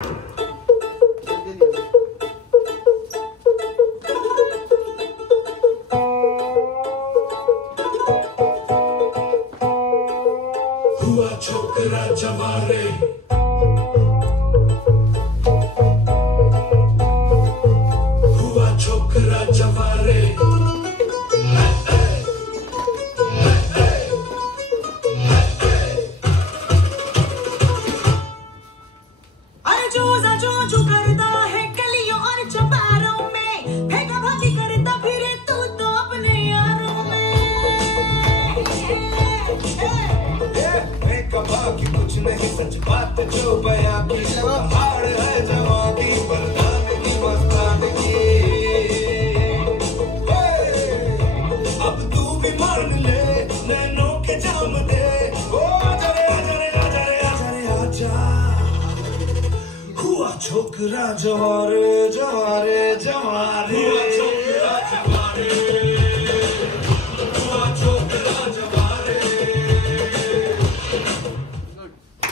हुआ छोकरा जवारे, हुआ छोकरा जवारे। अरे जोजा जो करता है गलियों और चौबारों में, फेंका भागी करता फिरे तू तो अपने यारों में। फेंका भागी कुछ नहीं, सच बात जो बयां की, हार है जवानी बरदाने की मस्ताने की। अब तू भी मान ले, नैनों के जाम दे, ओ आजा रे आजा रे आजा रे आजा रे आजा। हुआ छोकरा जवारे जवारे।